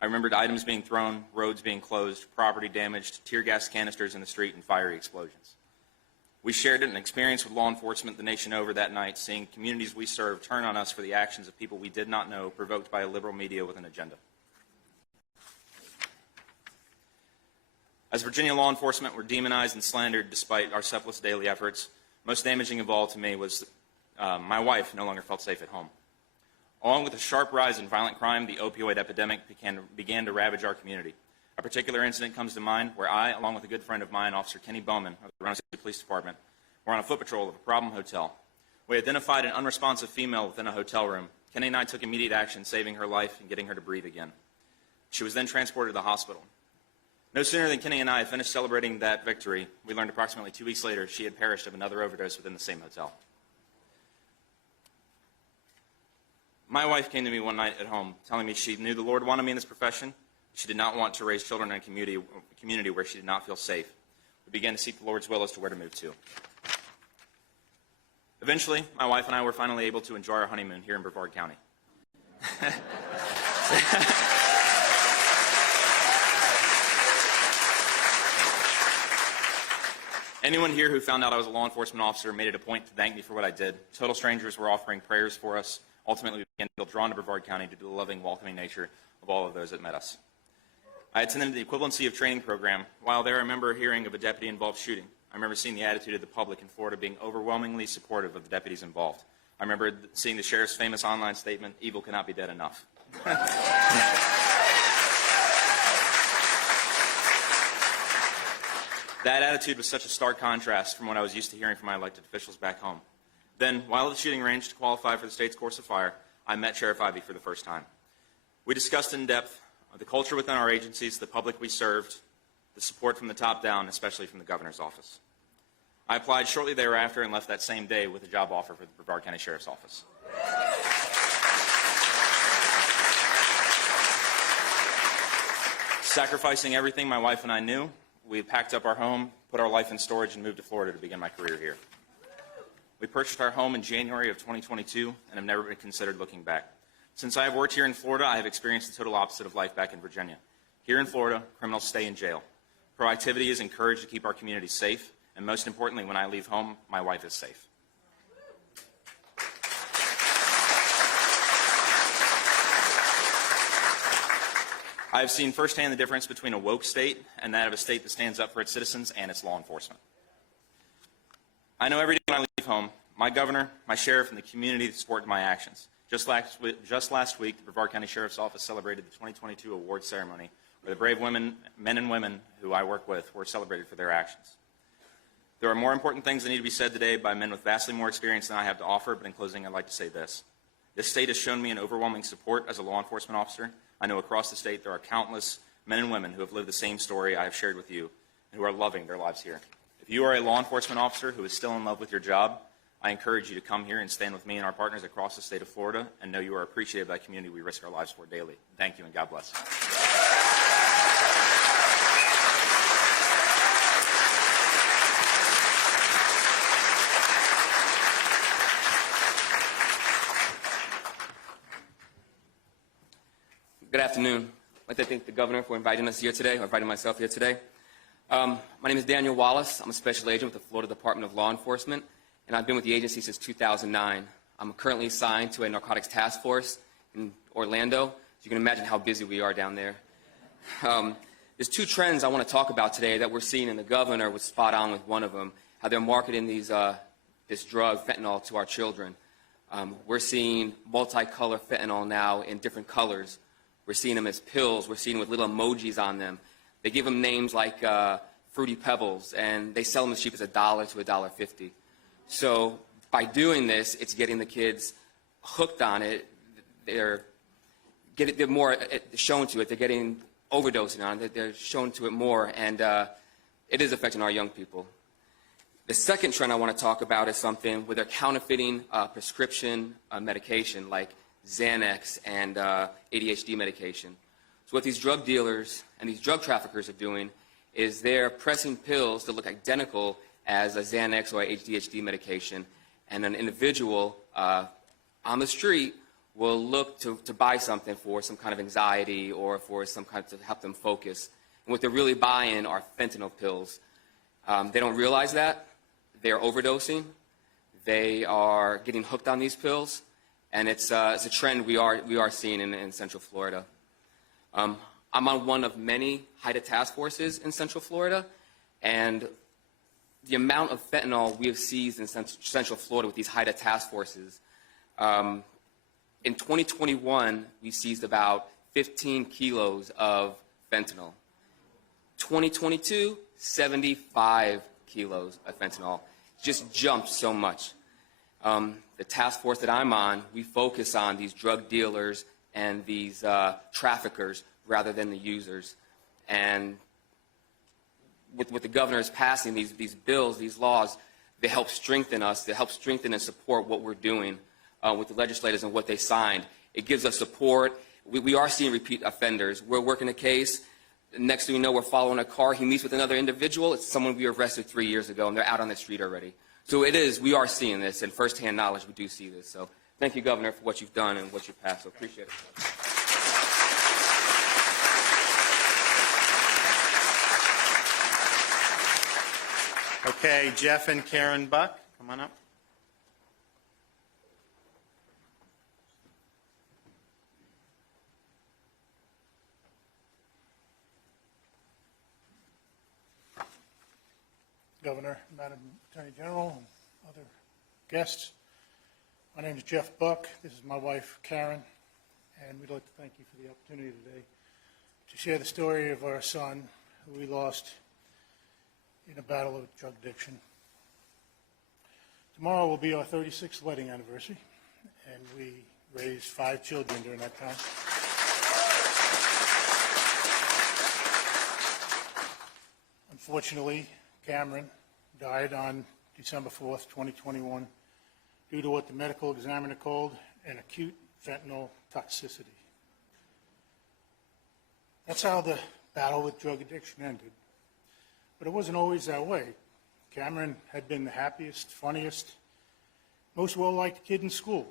I remembered items being thrown, roads being closed, property damaged, tear gas canisters in the street, and fiery explosions. We shared an experience with law enforcement the nation over that night, seeing communities we serve turn on us for the actions of people we did not know, provoked by a liberal media with an agenda. As Virginia law enforcement were demonized and slandered despite our selfless daily efforts, most damaging of all to me was my wife no longer felt safe at home. Along with a sharp rise in violent crime, the opioid epidemic began to ravage our community. A particular incident comes to mind where I, along with a good friend of mine, Officer Kenny Bowman of the Roanoke City Police Department, were on a foot patrol of a problem hotel. We identified an unresponsive female within a hotel room. Kenny and I took immediate action, saving her life and getting her to breathe again. She was then transported to the hospital. No sooner than Kenny and I had finished celebrating that victory, we learned approximately 2 weeks later she had perished of another overdose within the same hotel. My wife came to me one night at home telling me she knew the Lord wanted me in this profession. She did not want to raise children in a community where she did not feel safe. We began to seek the Lord's will as to where to move to. Eventually, my wife and I were finally able to enjoy our honeymoon here in Brevard County. Anyone here who found out I was a law enforcement officer made it a point to thank me for what I did. Total strangers were offering prayers for us. Ultimately, we began to feel drawn to Brevard County due to the loving, welcoming nature of all of those that met us. I attended the equivalency of training program. While there, I remember hearing of a deputy-involved shooting. I remember seeing the attitude of the public in Florida being overwhelmingly supportive of the deputies involved. I remember seeing the sheriff's famous online statement, "Evil cannot be dead enough." That attitude was such a stark contrast from what I was used to hearing from my elected officials back home. Then, while at the shooting range to qualify for the state's course of fire, I met Sheriff Ivey for the first time. We discussed in depth the culture within our agencies, the public we served, the support from the top down, especially from the governor's office. I applied shortly thereafter and left that same day with a job offer for the Brevard County Sheriff's Office. Sacrificing everything my wife and I knew, we packed up our home, put our life in storage, and moved to Florida to begin my career here. We purchased our home in January of 2022 and have never been considered looking back. Since I have worked here in Florida, I have experienced the total opposite of life back in Virginia. Here in Florida, criminals stay in jail. Proactivity is encouraged to keep our community safe, and most importantly, when I leave home, my wife is safe. I have seen firsthand the difference between a woke state and that of a state that stands up for its citizens and its law enforcement. I know every day when I leave home, my governor, my sheriff, and the community support my actions. Just last week, the Brevard County Sheriff's Office celebrated the 2022 award ceremony, where the brave men and women who I work with were celebrated for their actions. There are more important things that need to be said today by men with vastly more experience than I have to offer, but in closing, I'd like to say this. This state has shown me an overwhelming support as a law enforcement officer. I know across the state there are countless men and women who have lived the same story I have shared with you and who are loving their lives here. If you are a law enforcement officer who is still in love with your job, I encourage you to come here and stand with me and our partners across the state of Florida and know you are appreciated by the community we risk our lives for daily. Thank you and God bless. Good afternoon. I'd like to thank the governor for inviting us here today, or inviting myself here today. My name is Daniel Wallace. I'm a special agent with the Florida Department of Law Enforcement, and I've been with the agency since 2009. I'm currently assigned to a narcotics task force in Orlando, so you can imagine how busy we are down there. There's two trends I want to talk about today that we're seeing, and the governor was spot on with one of them, how they're marketing this drug, fentanyl, to our children. We're seeing multicolor fentanyl now in different colors. We're seeing them as pills. We're seeing them with little emojis on them. They give them names like Fruity Pebbles, and they sell them as cheap as $1 to $1.50. So by doing this, it's getting the kids hooked on it. They're more shown to it. They're getting overdosing on it. They're shown to it more, and it is affecting our young people. The second trend I want to talk about is something where they're counterfeiting prescription medication like Xanax and ADHD medication. So what these drug dealers and these drug traffickers are doing is they're pressing pills that look identical as a Xanax or ADHD medication, and an individual on the street will look to buy something for some kind of anxiety or for some kind to help them focus. And what they're really buying are fentanyl pills. They don't realize that. They're overdosing. They are getting hooked on these pills. And it's a trend we are seeing in Central Florida. I'm on one of many HIDTA task forces in Central Florida. And the amount of fentanyl we have seized in Central Florida with these HIDTA task forces, in 2021, we seized about 15 kilos of fentanyl. 2022, 75 kilos of fentanyl. Just jumped so much. The task force that I'm on, we focus on these drug dealers and these traffickers rather than the users. And with the governors passing these bills, these laws, they help strengthen us. They help strengthen and support what we're doing with the legislators and what they signed. It gives us support. We are seeing repeat offenders. We're working a case. Next thing you know, we're following a car. He meets with another individual. It's someone we arrested 3 years ago, and they're out on the street already. So we are seeing this, and firsthand knowledge, we do see this. So thank you, Governor, for what you've done and what you've passed. So appreciate it. Okay, Jeff and Karen Buck, come on up. Governor, Madam Attorney General, and other guests. My name is Jeff Buck. This is my wife, Karen, and we'd like to thank you for the opportunity today to share the story of our son, who we lost in a battle with drug addiction. Tomorrow will be our 36th wedding anniversary, and we raised 5 children during that time. Unfortunately, Cameron died on December 4th, 2021, due to what the medical examiner called an acute fentanyl toxicity. That's how the battle with drug addiction ended. But it wasn't always that way. Cameron had been the happiest, funniest, most well-liked kid in school.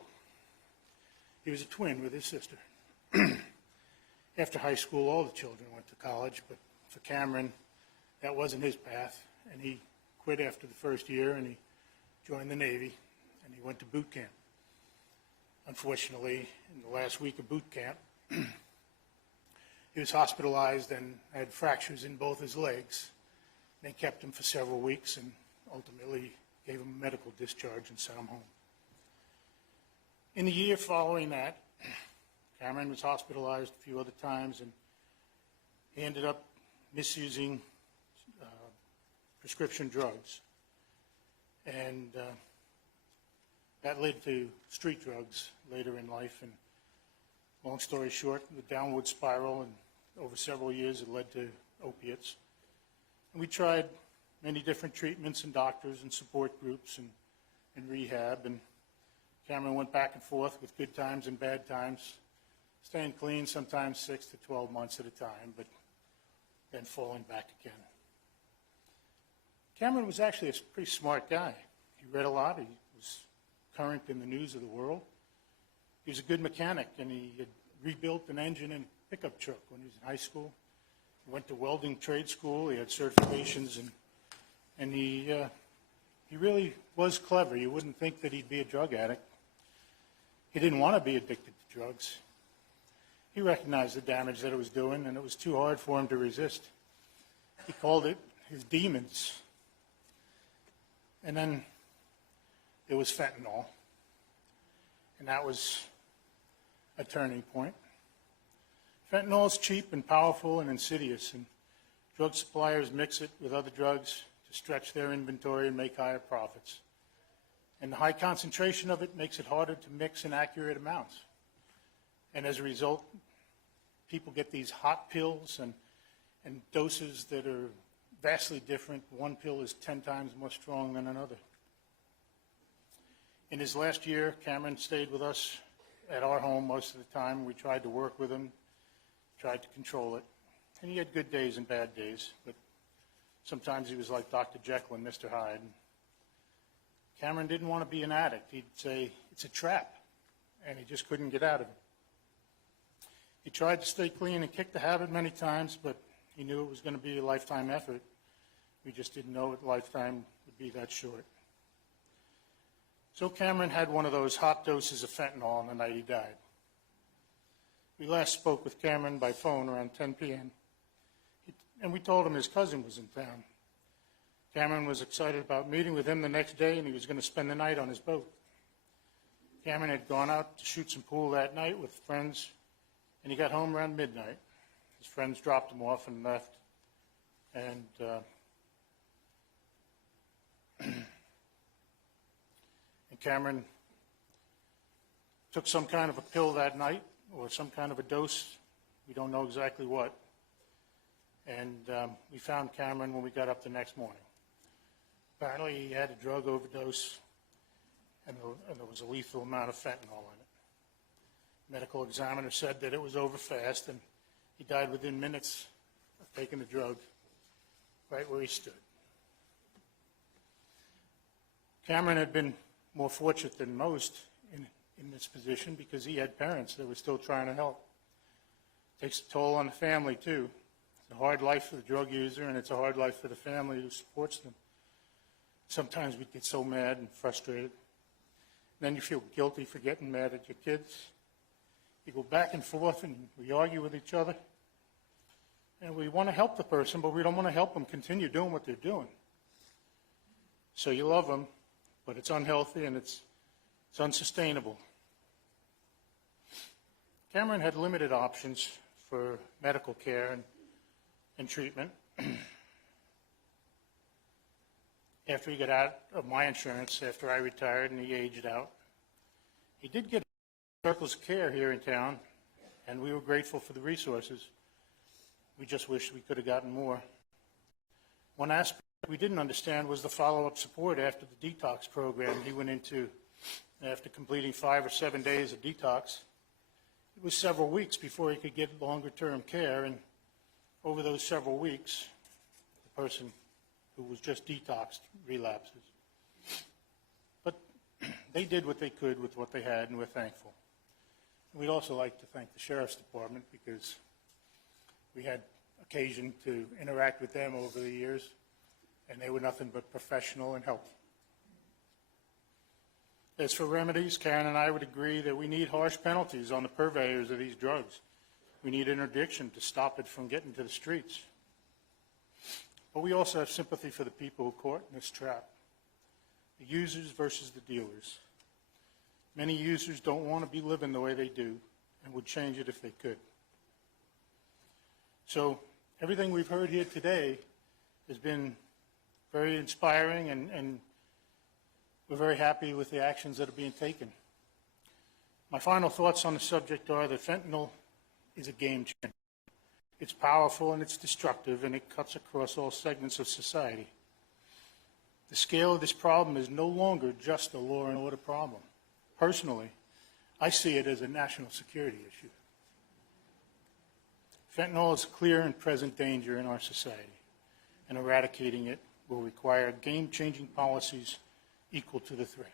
He was a twin with his sister. After high school, all the children went to college, but for Cameron, that wasn't his path, and he quit after the first year, and he joined the Navy, and he went to boot camp. Unfortunately, in the last week of boot camp, he was hospitalized and had fractures in both his legs. They kept him for several weeks and ultimately gave him a medical discharge and sent him home. In the year following that, Cameron was hospitalized a few other times, and he ended up misusing prescription drugs. And that led to street drugs later in life. And long story short, the downward spiral, and over several years it led to opiates. And we tried many different treatments and doctors and support groups and rehab. And Cameron went back and forth with good times and bad times, staying clean sometimes 6 to 12 months at a time, but then falling back again. Cameron was actually a pretty smart guy. He read a lot. He was current in the news of the world. He was a good mechanic, and he had rebuilt an engine in a pickup truck when he was in high school. He went to welding trade school. He had certifications, and he really was clever. You wouldn't think that he'd be a drug addict. He didn't want to be addicted to drugs. He recognized the damage that it was doing, and it was too hard for him to resist. He called it his demons. And then there was fentanyl, and that was a turning point. Fentanyl is cheap and powerful and insidious, and drug suppliers mix it with other drugs to stretch their inventory and make higher profits. And the high concentration of it makes it harder to mix in accurate amounts. And as a result, people get these hot pills and doses that are vastly different. One pill is 10 times more strong than another. In his last year, Cameron stayed with us at our home most of the time. We tried to work with him, tried to control it. And he had good days and bad days, but sometimes he was like Dr. Jekyll and Mr. Hyde. Cameron didn't want to be an addict. He'd say, it's a trap. and he just couldn't get out of it. He tried to stay clean and kick the habit many times, but he knew it was going to be a lifetime effort. We just didn't know that lifetime would be that short. So Cameron had one of those hot doses of fentanyl on the night he died. We last spoke with Cameron by phone around 10 p.m., and we told him his cousin was in town. Cameron was excited about meeting with him the next day, and he was going to spend the night on his boat. Cameron had gone out to shoot some pool that night with friends, and he got home around midnight. His friends dropped him off and left, and Cameron took some kind of a pill that night, or some kind of a dose. We don't know exactly what. And we found Cameron when we got up the next morning. Apparently he had a drug overdose, and there was a lethal amount of fentanyl in it. Medical examiner said that it was over fast, and he died within minutes of taking the drug right where he stood. Cameron had been more fortunate than most in this position because he had parents that were still trying to help. It takes a toll on the family, too. It's a hard life for the drug user, and it's a hard life for the family who supports them. Sometimes we get so mad and frustrated. Then you feel guilty for getting mad at your kids. You go back and forth, and we argue with each other. And we want to help the person, but we don't want to help them continue doing what they're doing. So you love them, but it's unhealthy and it's unsustainable. Cameron had limited options for medical care and treatment. After he got out of my insurance, after I retired and he aged out, he did get circles of care here in town, and we were grateful for the resources. We just wished we could have gotten more. One aspect we didn't understand was the follow-up support after the detox program he went into after completing 5 or 7 days of detox. It was several weeks before he could get longer-term care, and over those several weeks, the person who was just detoxed relapses. But they did what they could with what they had, and we're thankful. And we'd also like to thank the Sheriff's Department because we had occasion to interact with them over the years, and they were nothing but professional and helpful. As for remedies, Karen and I would agree that we need harsh penalties on the purveyors of these drugs. We need interdiction to stop it from getting to the streets. But we also have sympathy for the people who are caught in this trap, the users versus the dealers. Many users don't want to be living the way they do and would change it if they could. So everything we've heard here today has been very inspiring, and we're very happy with the actions that are being taken. My final thoughts on the subject are that fentanyl is a game changer. It's powerful and it's destructive, and it cuts across all segments of society. The scale of this problem is no longer just a law and order problem. Personally, I see it as a national security issue. Fentanyl is a clear and present danger in our society, and eradicating it will require game-changing policies equal to the threat.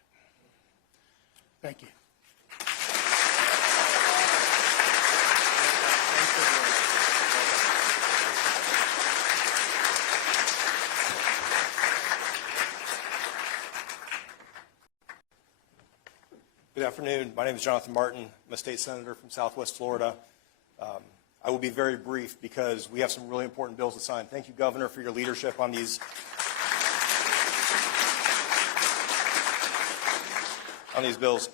Thank you. Good afternoon. My name is Jonathan Martin. I'm a state senator from Southwest Florida. I will be very brief because we have some really important bills to sign. Thank you, Governor, for your leadership on these bills.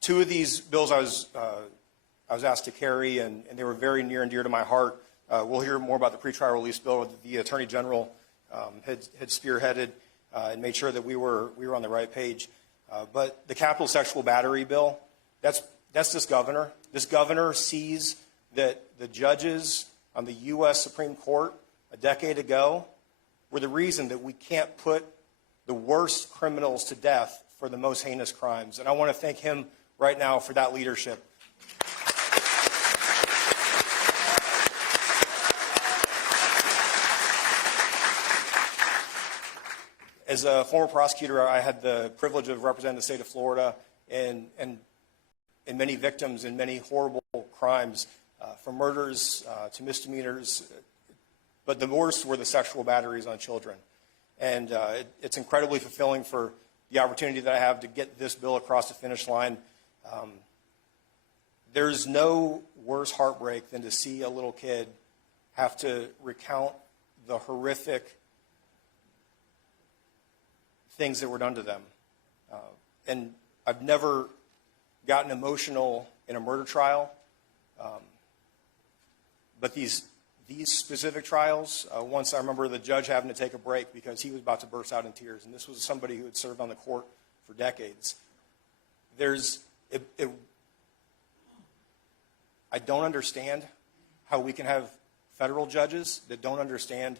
Two of these bills I was asked to carry, and they were very near and dear to my heart. We'll hear more about the pretrial release bill that the Attorney General had spearheaded and made sure that we were on the right page. But the capital sexual battery bill, that's this governor. This governor sees that the judges on the U.S. Supreme Court a decade ago were the reason that we can't put the worst criminals to death for the most heinous crimes. And I want to thank him right now for that leadership. As a former prosecutor, I had the privilege of representing the state of Florida, and and many victims in many horrible crimes, from murders to misdemeanors, but the worst were the sexual batteries on children. And it's incredibly fulfilling for the opportunity that I have to get this bill across the finish line. There's no worse heartbreak than to see a little kid have to recount the horrific things that were done to them. And I've never gotten emotional in a murder trial, but these specific trials, once I remember the judge having to take a break because he was about to burst out in tears, and this was somebody who had served on the court for decades. I don't understand how we can have federal judges that don't understand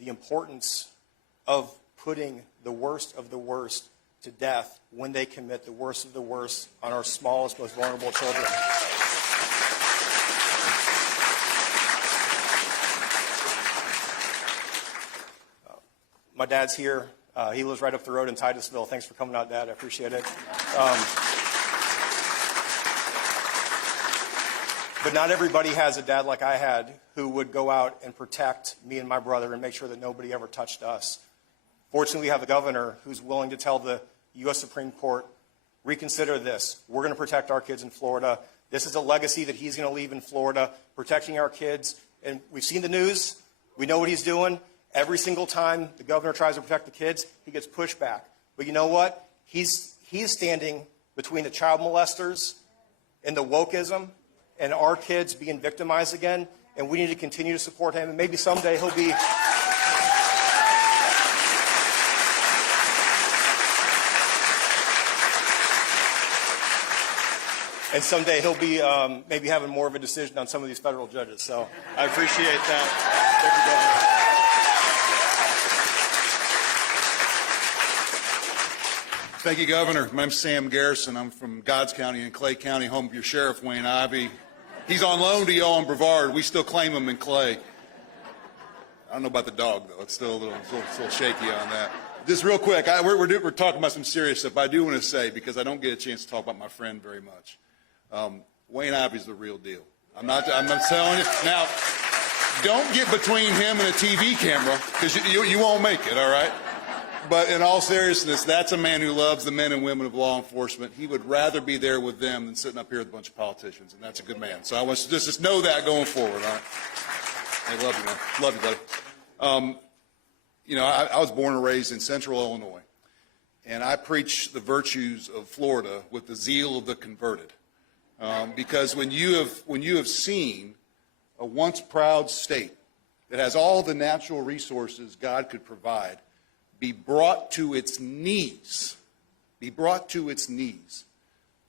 the importance of putting the worst of the worst to death when they commit the worst of the worst on our smallest, most vulnerable children. My dad's here. He lives right up the road in Titusville. Thanks for coming out, Dad. I appreciate it. But not everybody has a dad like I had who would go out and protect me and my brother and make sure that nobody ever touched us. Fortunately, we have a governor who's willing to tell the U.S. Supreme Court, reconsider this. We're going to protect our kids in Florida. This is a legacy that he's going to leave in Florida, protecting our kids. And we've seen the news. We know what he's doing. Every single time the governor tries to protect the kids, he gets pushed back. But you know what? He's standing between the child molesters and the wokeism and our kids being victimized again, and we need to continue to support him, and maybe someday he'll be... And someday he'll be maybe having more of a decision on some of these federal judges. So I appreciate that. Thank you, Governor. Thank you, Governor. My name's Sam Garrison. I'm from Godds County and Clay County, home of your Sheriff, Wayne Ivey. He's on loan to y'all in Brevard. We still claim him in Clay. I don't know about the dog, though. It's still a little shaky on that. Just real quick, we're talking about some serious stuff. I do want to say, because I don't get a chance to talk about my friend very much, Wayne Ivey's the real deal. I'm not telling you. Now, don't get between him and a TV camera, because you won't make it, all right? But in all seriousness, that's a man who loves the men and women of law enforcement. He would rather be there with them than sitting up here with a bunch of politicians, and that's a good man. So I want you to just know that going forward, all right? I love you, man. Love you, buddy. You know, I was born and raised in Central Illinois, and I preach the virtues of Florida with the zeal of the converted. Because when you have seen a once proud state that has all the natural resources God could provide be brought to its knees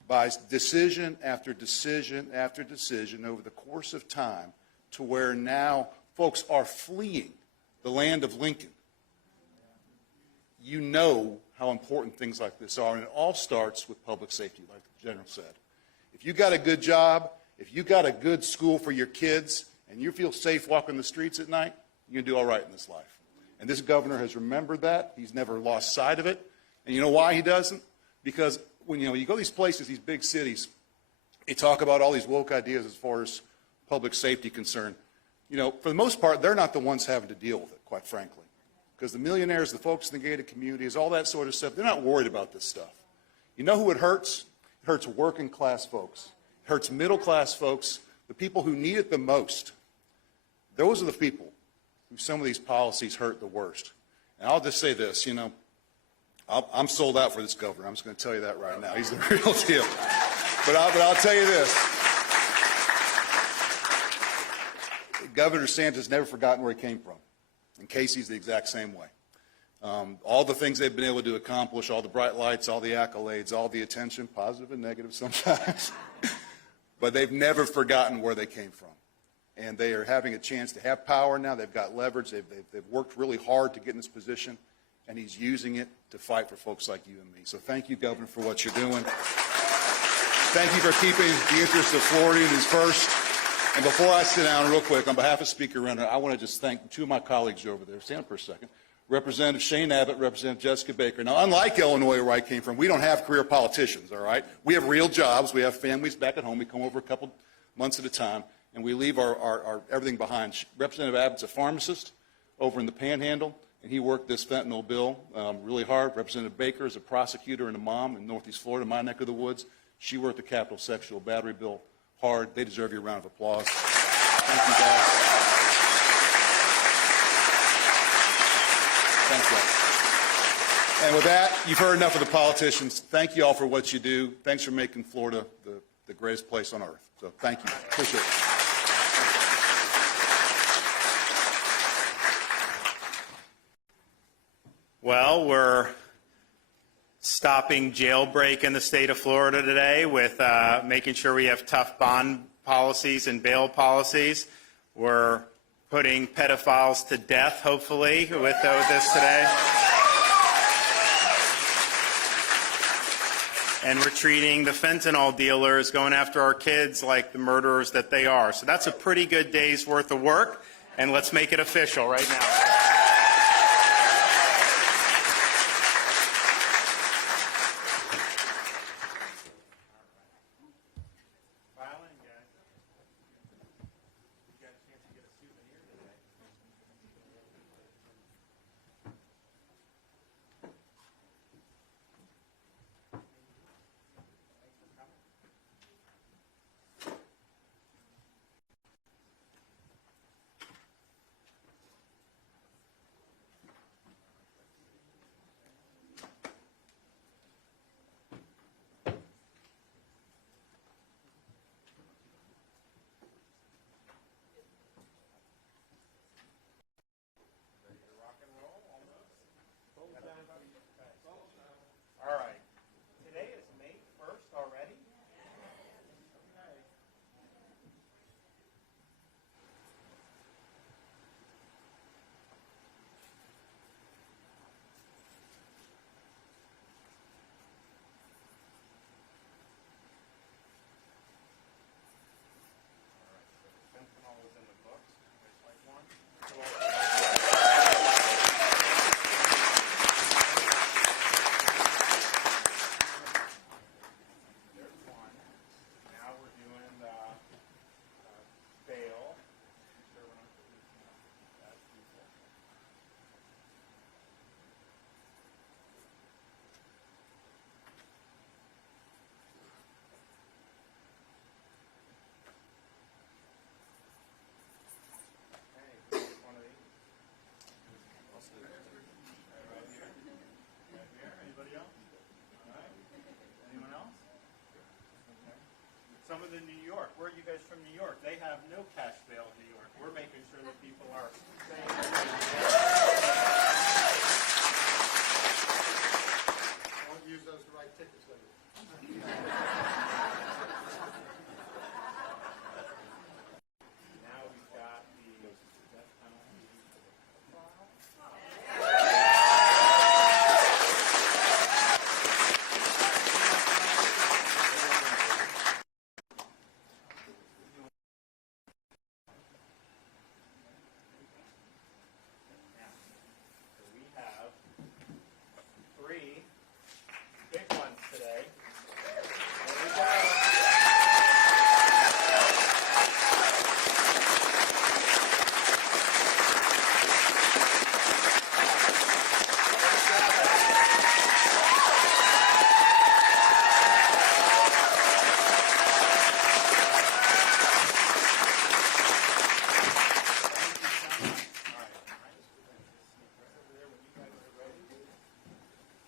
by decision after decision after decision over the course of time, to where now folks are fleeing the land of Lincoln, you know how important things like this are, and it all starts with public safety, like the General said. If you got a good job, if you got a good school for your kids, and you feel safe walking the streets at night, you're going to do all right in this life. And this governor has remembered that. He's never lost sight of it. And you know why he doesn't? Because when you go to these places, these big cities, they talk about all these woke ideas as far as public safety concerned. You know, for the most part, they're not the ones having to deal with it, quite frankly. Because the millionaires, the folks in the gated communities, all that sort of stuff, they're not worried about this stuff. You know who it hurts? It hurts working class folks. It hurts middle class folks, the people who need it the most. Those are the people who some of these policies hurt the worst. And I'll just say this, you know, I'm sold out for this governor. I'm just going to tell you that right now. He's the real deal. But I'll tell you this. Governor DeSantis never forgotten where he came from. And Casey's the exact same way. All the things they've been able to accomplish, all the bright lights, all the accolades, all the attention, positive and negative sometimes, but they've never forgotten where they came from. And they are having a chance to have power now. They've got leverage. They've worked really hard to get in this position, and he's using it to fight for folks like you and me. So thank you, Governor, for what you're doing. Thank you for keeping the interests of Floridians first. And before I sit down real quick, on behalf of Speaker Renner, I want to just thank two of my colleagues over there. Stand up for a second. Representative Shane Abbott, Representative Jessica Baker. Now, unlike Illinois, where I came from, we don't have career politicians, all right? We have real jobs. We have families back at home. We come over a couple months at a time, and we leave our everything behind. Representative Abbott's a pharmacist over in the Panhandle, and he worked this fentanyl bill really hard. Representative Baker is a prosecutor and a mom in Northeast Florida, my neck of the woods. She worked the capital sexual battery bill hard. They deserve your round of applause. Thank you, guys. Thank you. And with that, you've heard enough of the politicians. Thank you all for what you do. Thanks for making Florida the greatest place on earth. So thank you. Appreciate it. Well, we're stopping jailbreak in the state of Florida today with making sure we have tough bond policies and bail policies. We're putting pedophiles to death, hopefully, with this today. And we're treating the fentanyl dealers, going after our kids like the murderers that they are. So that's a pretty good day's worth of work, and let's make it official right now. All right. Today is May 1st already? Fentanyl is in the books. There's like one. There's one. Now we're doing the bail. Sure we're not releasing bad people. Hey, one of these. Right here. Right here. Anybody else? All right. Anyone else? Okay. Some of the New York. Where are you guys from New York? They have no cash bail in New York. We're making sure that people are staying. Don't use those to write tickets later. Now we've got the death penalty. So we have 3 big ones today. There we go.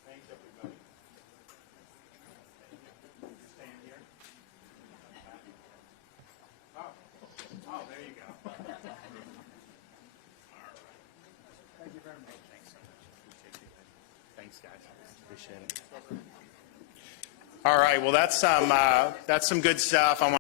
Thanks, everybody. You're staying here? Oh, there you go. All right. Thank you very much. Thanks so much. Appreciate you guys. Thanks, guys. Appreciate it. All right. Well, that's some good stuff.